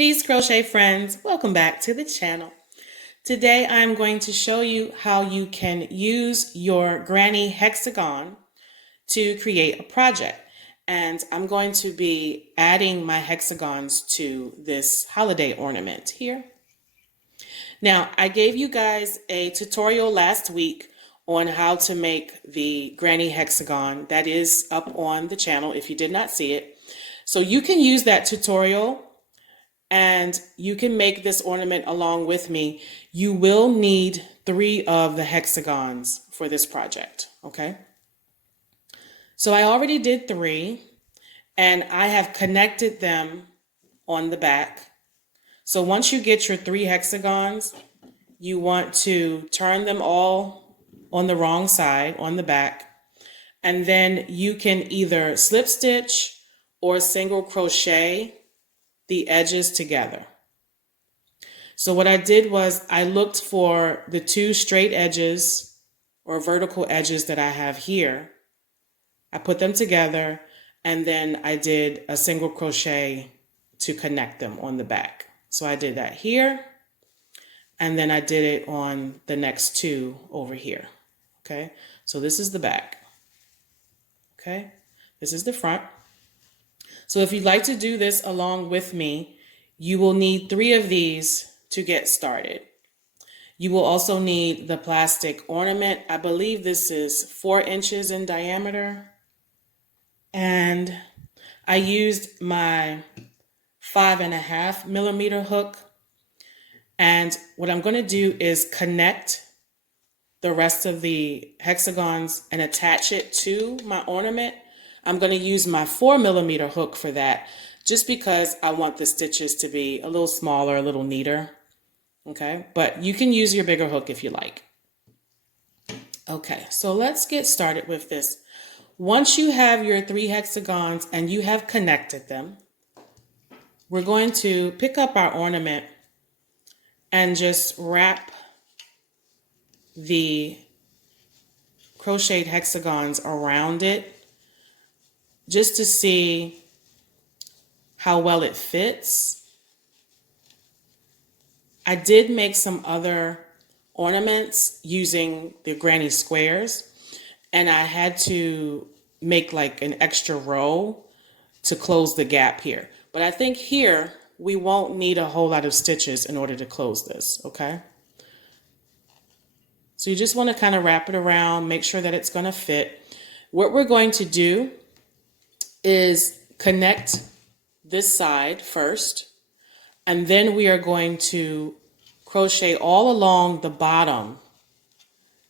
Peace, crochet friends. Welcome back to the channel. Today I'm going to show you how you can use your granny hexagon to create a project. And I'm going to be adding my hexagons to this holiday ornament here. Now, I gave you guys a tutorial last week on how to make the granny hexagon. That is up on the channel if you did not see it. So you can use that tutorial and you can make this ornament along with me. You will need 3 of the hexagons for this project, okay? So I already did 3 and I have connected them on the back. So once you get your 3 hexagons, you want to turn them all on the wrong side on the back, and then you can either slip stitch or single crochet the edges together. So what I did was I looked for the 2 straight edges or vertical edges that I have here. I put them together and then I did a single crochet to connect them on the back. So I did that here and then I did it on the next 2 over here. Okay, so this is the back. Okay, this is the front. So if you'd like to do this along with me, you will need 3 of these to get started. You will also need the plastic ornament. I believe this is 4 inches in diameter. And I used my 5.5 millimeter hook. And what I'm going to do is connect the rest of the hexagons and attach it to my ornament. I'm going to use my 4 millimeter hook for that, just because I want the stitches to be a little smaller, a little neater. Okay, but you can use your bigger hook if you like. Okay, so let's get started with this. Once you have your 3 hexagons and you have connected them, we're going to pick up our ornament and just wrap the crocheted hexagons around it, just to see how well it fits. I did make some other ornaments using the granny squares, and I had to make like an extra row to close the gap here. But I think here we won't need a whole lot of stitches in order to close this, okay? So you just want to kind of wrap it around, make sure that it's going to fit. What we're going to do is connect this side first, and then we are going to crochet all along the bottom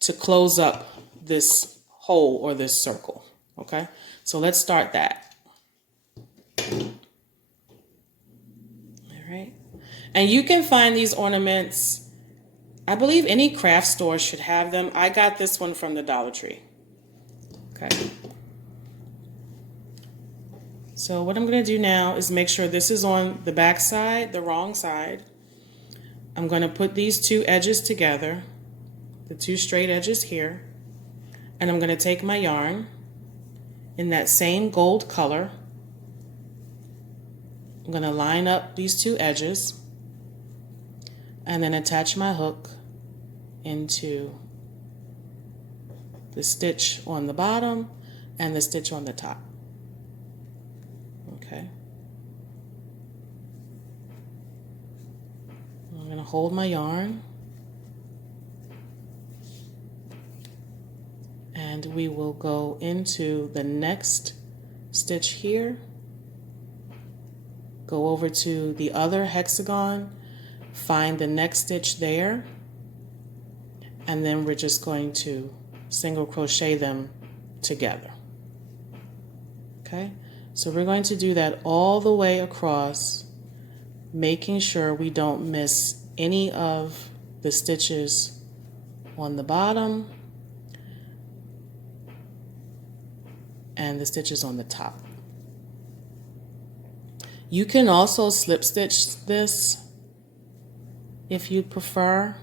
to close up this hole or this circle. Okay, so let's start that. All right, and you can find these ornaments, I believe any craft store should have them. I got this one from the Dollar Tree. Okay. So what I'm going to do now is make sure this is on the back side, the wrong side. I'm going to put these 2 edges together, the 2 straight edges here, and I'm going to take my yarn in that same gold color. I'm going to line up these 2 edges and then attach my hook into the stitch on the bottom and the stitch on the top. Okay. I'm going to hold my yarn and we will go into the next stitch here, go over to the other hexagon, find the next stitch there, and then we're just going to single crochet them together. Okay. So we're going to do that all the way across, making sure we don't miss any of the stitches on the bottom and the stitches on the top. You can also slip stitch this if you prefer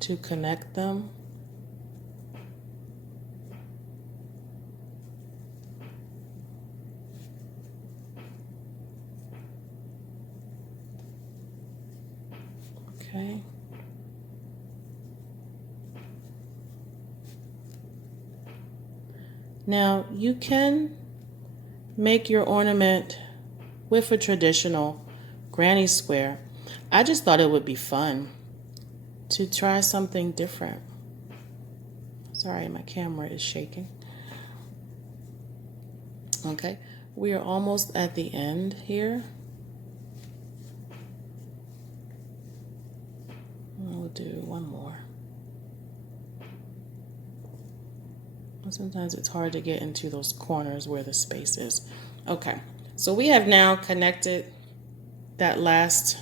to connect them. Okay. Now you can make your ornament with a traditional granny square. I just thought it would be fun to try something different. Sorry, my camera is shaking. Okay, we are almost at the end here. We'll do one more. Sometimes it's hard to get into those corners where the space is. Okay, so we have now connected that last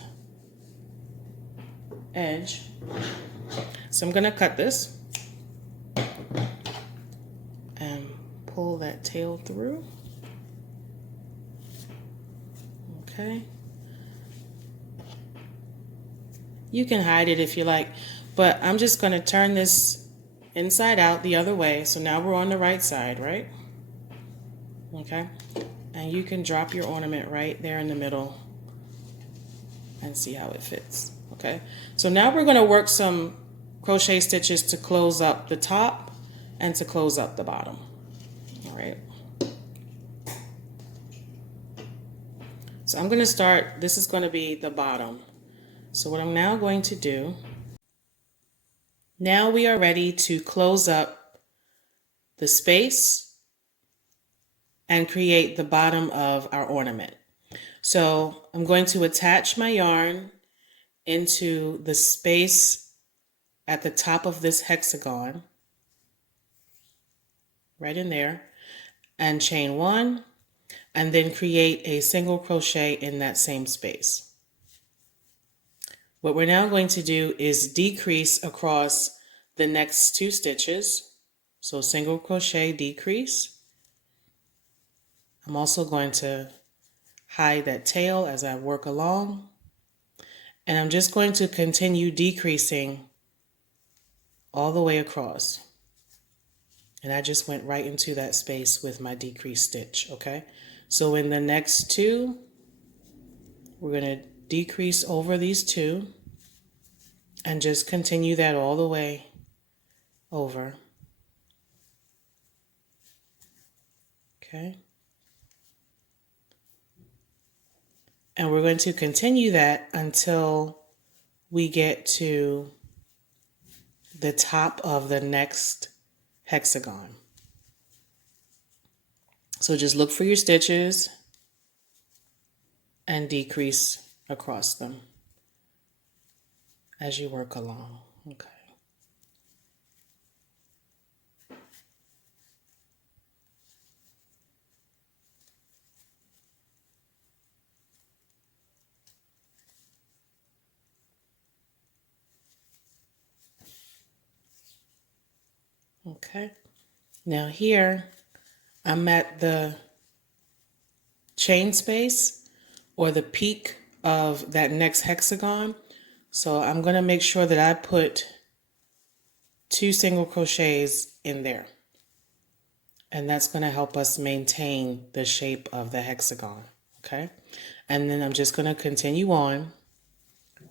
edge. So I'm going to cut this and pull that tail through. Okay. You can hide it if you like, but I'm just going to turn this inside out the other way. So now we're on the right side, right? Okay. And you can drop your ornament right there in the middle and see how it fits. Okay. So now we're going to work some crochet stitches to close up the top and to close up the bottom. All right. So I'm going to start, this is going to be the bottom. So what I'm now going to do, now we are ready to close up the space and create the bottom of our ornament. So I'm going to attach my yarn into the space at the top of this hexagon, right in there, and chain one, and then create a single crochet in that same space. What we're now going to do is decrease across the next two stitches. So single crochet, decrease. I'm also going to hide that tail as I work along. And I'm just going to continue decreasing all the way across. And I just went right into that space with my decrease stitch, okay? So in the next two, we're going to decrease over these two and just continue that all the way over. Okay. And we're going to continue that until we get to the top of the next hexagon. So just look for your stitches and decrease across them as you work along. Okay. Okay. Now here I'm at the chain space or the peak of that next hexagon. So I'm going to make sure that I put 2 single crochets in there. And that's going to help us maintain the shape of the hexagon. Okay. And then I'm just going to continue on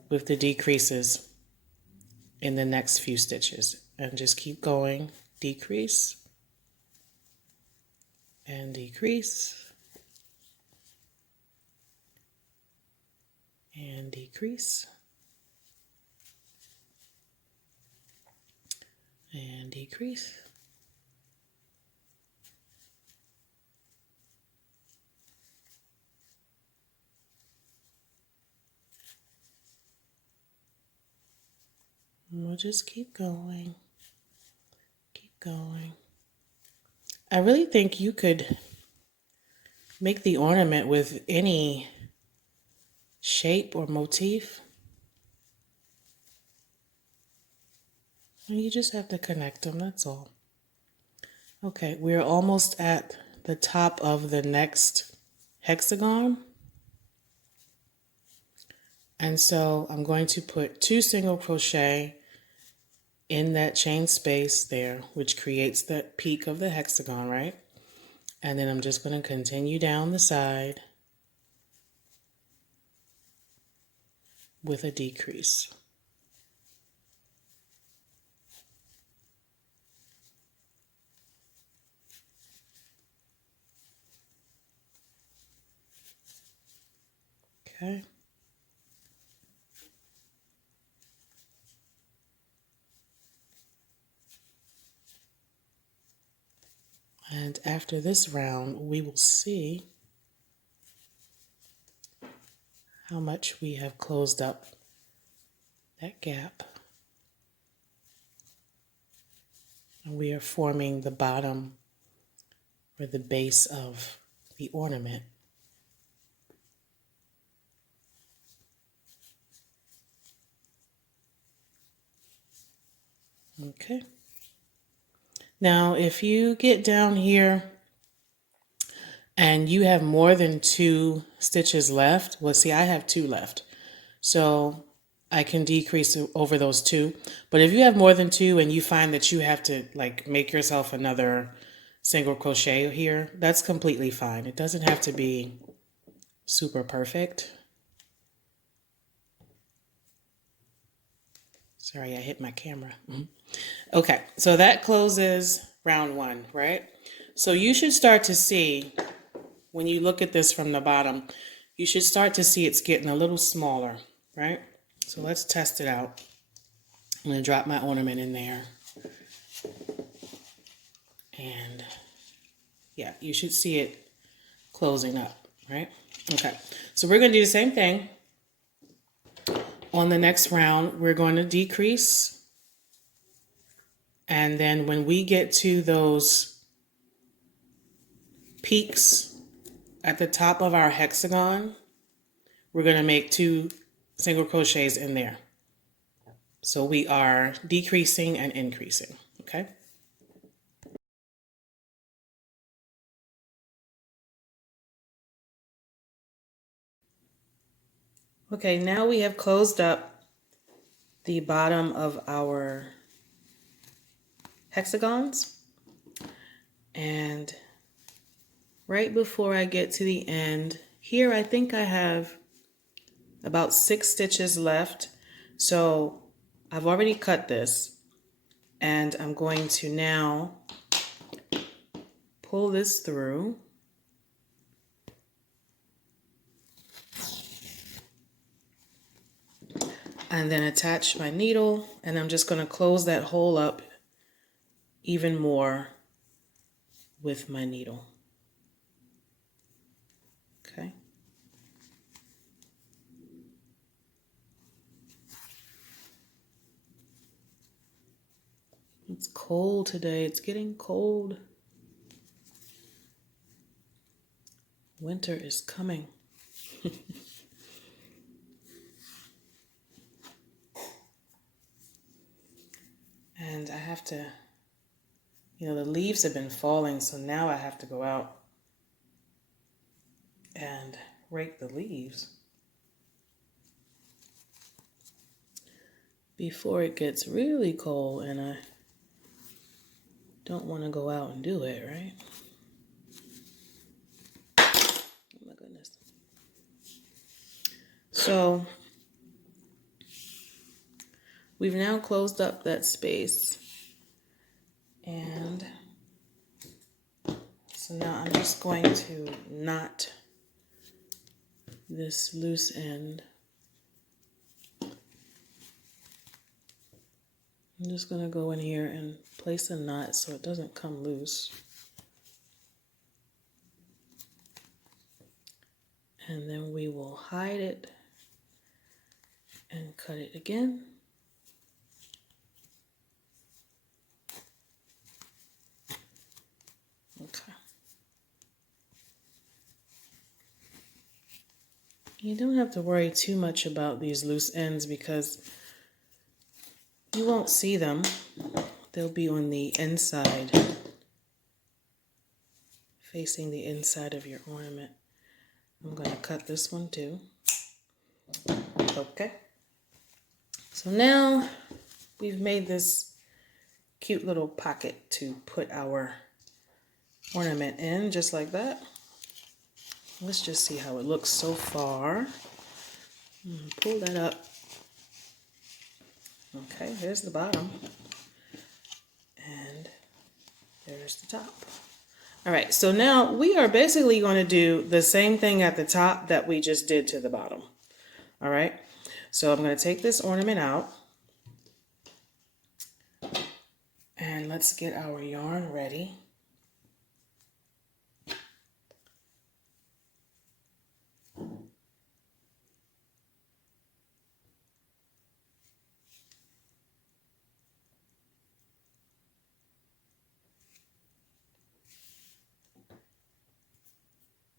with the decreases in the next few stitches and just keep going. Decrease and decrease and decrease and decrease. And we'll just keep going. Keep going. I really think you could make the ornament with any shape or motif. And you just have to connect them, that's all. Okay, we're almost at the top of the next hexagon. And so I'm going to put 2 single crochet in that chain space there, which creates the peak of the hexagon, right? And then I'm just going to continue down the side with a decrease. Okay. And after this round, we will see how much we have closed up that gap. And we are forming the bottom or the base of the ornament. Okay. Now, if you get down here and you have more than 2 stitches left, well, see, I have 2 left. So I can decrease over those 2. But if you have more than 2 and you find that you have to like make yourself another single crochet here, that's completely fine. It doesn't have to be super perfect. Sorry, I hit my camera. Okay, so that closes round 1, right? So you should start to see, when you look at this from the bottom, you should start to see it's getting a little smaller, right? So let's test it out. I'm going to drop my ornament in there. And yeah, you should see it closing up, right? Okay, so we're going to do the same thing. On the next round, we're going to decrease. And then when we get to those peaks at the top of our hexagon, we're going to make 2 single crochets in there. So we are decreasing and increasing, okay? Okay, now we have closed up the bottom of our hexagons. And right before I get to the end, here I think I have about 6 stitches left. So I've already cut this, and I'm going to now pull this through. And then attach my needle, and I'm just going to close that hole up even more with my needle. Okay. It's cold today. It's getting cold. Winter is coming. And I have to, the leaves have been falling, so now I have to go out and rake the leaves before it gets really cold, and I don't want to go out and do it, right? Oh my goodness. So we've now closed up that space, and so now I'm just going to knot this loose end. I'm just going to go in here and place a knot so it doesn't come loose. And then we will hide it and cut it again. Okay. You don't have to worry too much about these loose ends because you won't see them. They'll be on the inside, facing the inside of your ornament. I'm going to cut this one too. Okay. So now we've made this cute little pocket to put our ornament in, just like that. Let's just see how it looks so far. Pull that up. Okay, here's the bottom. And there's the top. All right, so now we are basically going to do the same thing at the top that we just did to the bottom. All right, so I'm going to take this ornament out and let's get our yarn ready.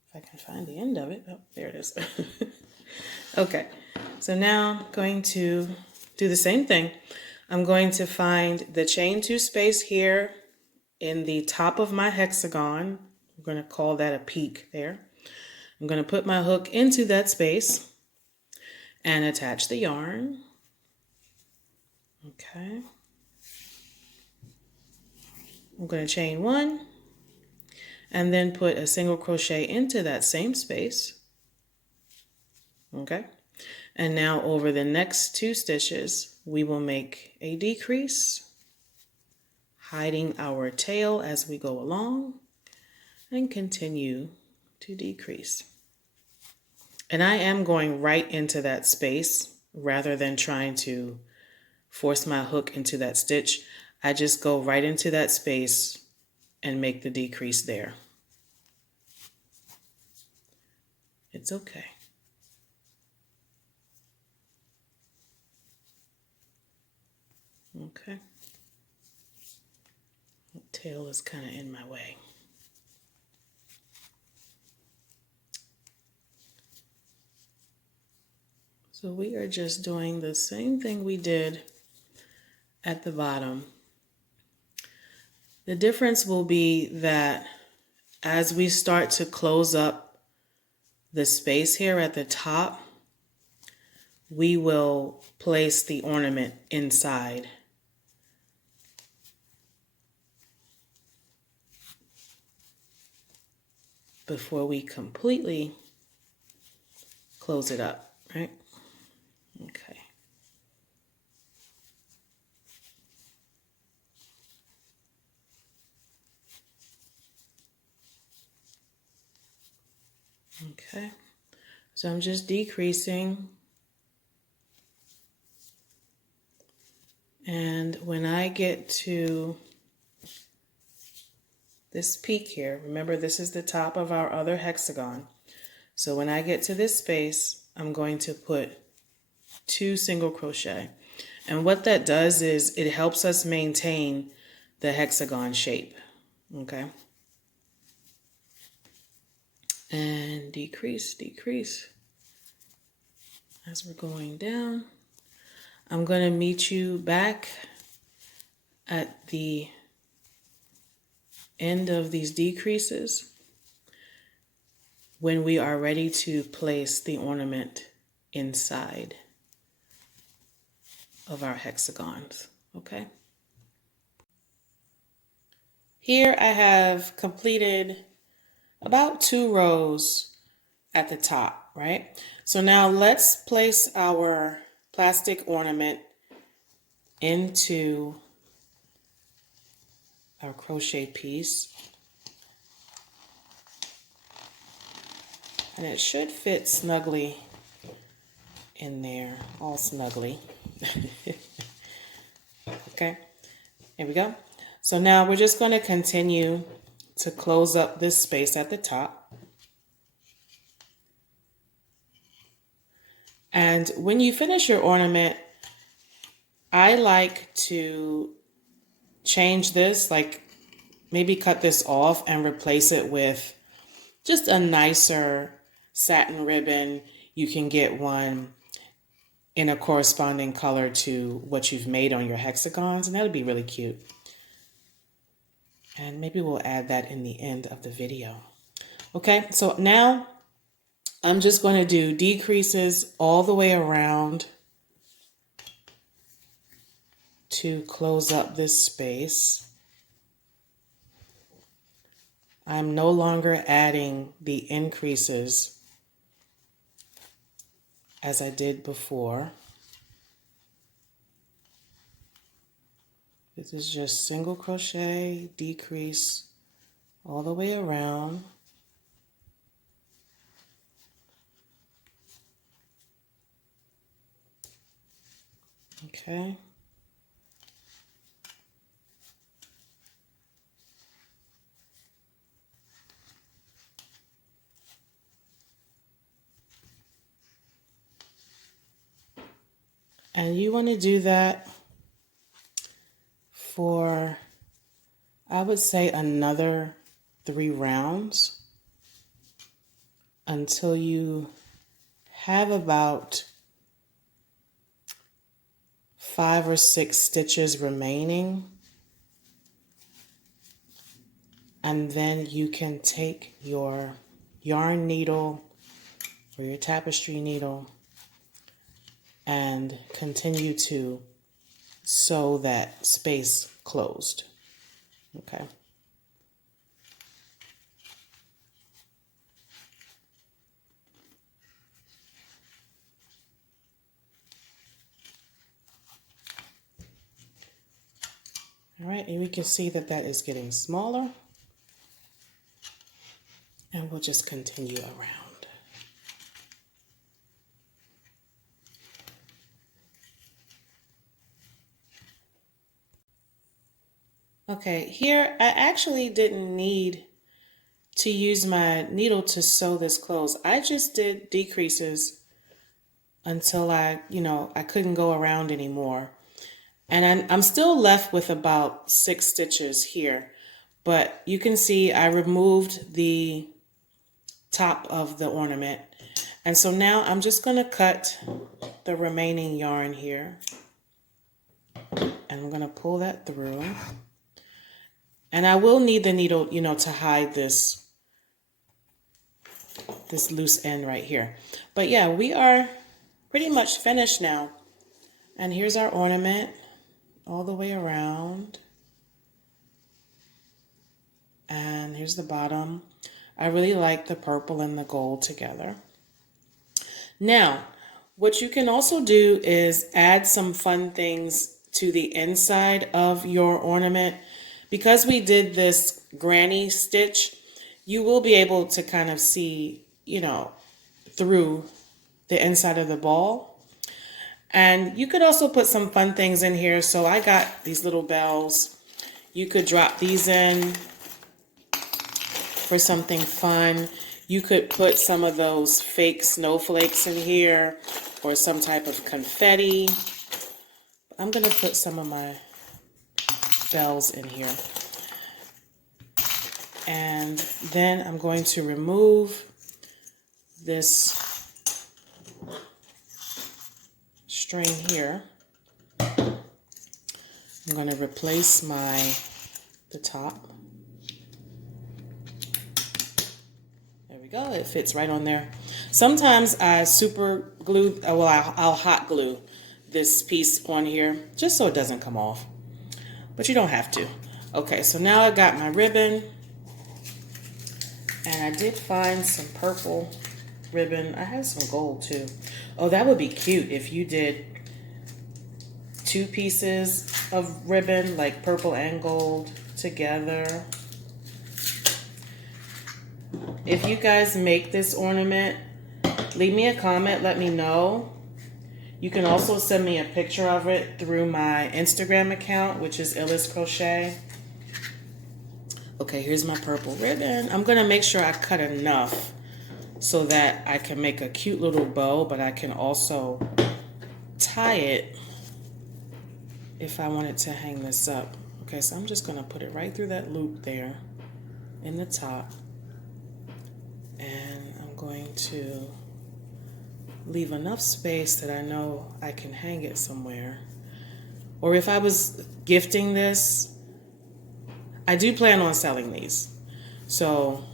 If I can find the end of it. Oh, there it is. Okay, so now I'm going to do the same thing. I'm going to find the chain 2 space here in the top of my hexagon. I'm going to call that a peak there. I'm going to put my hook into that space and attach the yarn. Okay. I'm going to chain 1 and then put a single crochet into that same space. Okay. And now over the next 2 stitches, we will make a decrease, hiding our tail as we go along, and continue to decrease. And I am going right into that space rather than trying to force my hook into that stitch. I just go right into that space and make the decrease there. It's okay. Okay. The tail is kind of in my way. So we are just doing the same thing we did at the bottom. The difference will be that as we start to close up the space here at the top, we will place the ornament inside. Before we completely close it up, right? Okay. Okay. So I'm just decreasing. And when I get to this peak here, remember this is the top of our other hexagon. So when I get to this space, I'm going to put 2 single crochet. And what that does is it helps us maintain the hexagon shape. Okay. And decrease, decrease. As we're going down, I'm going to meet you back at the end of these decreases when we are ready to place the ornament inside of our hexagons. Okay. Here I have completed about 2 rows at the top, right? So now let's place our plastic ornament into our crochet piece. And it should fit snugly in there, all snugly. Okay, here we go. So now we're just going to continue to close up this space at the top. And when you finish your ornament, I like to change this, like maybe cut this off and replace it with just a nicer satin ribbon. You can get one in a corresponding color to what you've made on your hexagons, and that would be really cute. And maybe we'll add that in the end of the video. Okay, so now I'm just going to do decreases all the way around to close up this space. I'm no longer adding the increases as I did before. This is just single crochet, decrease all the way around. Okay. And you want to do that for, I would say, another 3 rounds until you have about 5 or 6 stitches remaining. And then you can take your yarn needle or your tapestry needle and continue to sew that space closed. Okay. All right, and we can see that that is getting smaller. And we'll just continue around. Okay, here I actually didn't need to use my needle to sew this close. I just did decreases until I couldn't go around anymore. And I'm still left with about 6 stitches here. But you can see I removed the top of the ornament. And so now I'm just going to cut the remaining yarn here. And I'm going to pull that through. And I will need the needle, to hide this loose end right here. But yeah, we are pretty much finished now. And here's our ornament all the way around. And here's the bottom. I really like the purple and the gold together. Now, what you can also do is add some fun things to the inside of your ornament. Because we did this granny stitch, you will be able to kind of see, through the inside of the ball. And you could also put some fun things in here. So I got these little bells. You could drop these in for something fun. You could put some of those fake snowflakes in here or some type of confetti. I'm going to put some of my bells in here. And then I'm going to remove this string here. I'm going to replace the top. There we go. It fits right on there. Sometimes I super glue, I'll hot glue this piece on here just so it doesn't come off. But you don't have to. Okay, so now I got my ribbon. And I did find some purple ribbon. I had some gold too. Oh, that would be cute if you did 2 pieces of ribbon, like purple and gold together. If you guys make this ornament, leave me a comment, let me know. You can also send me a picture of it through my Instagram account, which is Illis Crochet. Okay, here's my purple ribbon. I'm going to make sure I cut enough so that I can make a cute little bow, but I can also tie it if I wanted to hang this up. Okay, so I'm just going to put it right through that loop there in the top. And I'm going to leave enough space that I know I can hang it somewhere. Or if I was gifting this, I do plan on selling these. So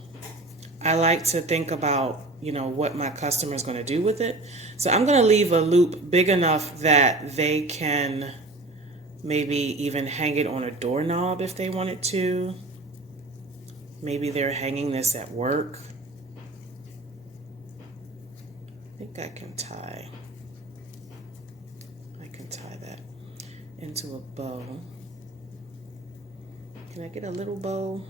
I like to think about, what my customer is going to do with it. So I'm going to leave a loop big enough that they can maybe even hang it on a doorknob if they wanted to. Maybe they're hanging this at work. I think I can tie that into a bow. Can I get a little bow?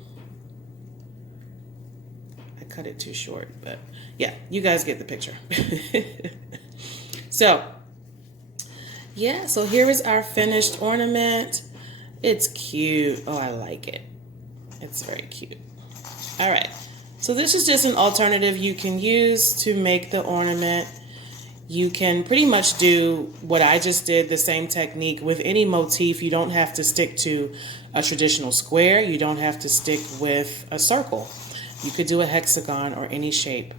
I cut it too short, but yeah, you guys get the picture. So, yeah, so here is our finished ornament. It's cute. Oh, I like it. It's very cute. All right, so this is just an alternative you can use to make the ornament. You can pretty much do what I just did, the same technique with any motif. You don't have to stick to a traditional square. You don't have to stick with a circle. You could do a hexagon or any shape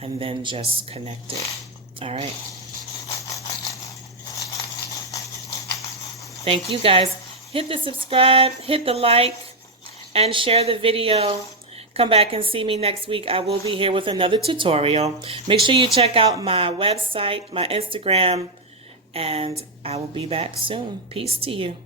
and then just connect it. All right. Thank you guys. Hit the subscribe, hit the like, and share the video. Come back and see me next week. I will be here with another tutorial. Make sure you check out my website, my Instagram, and I will be back soon. Peace to you.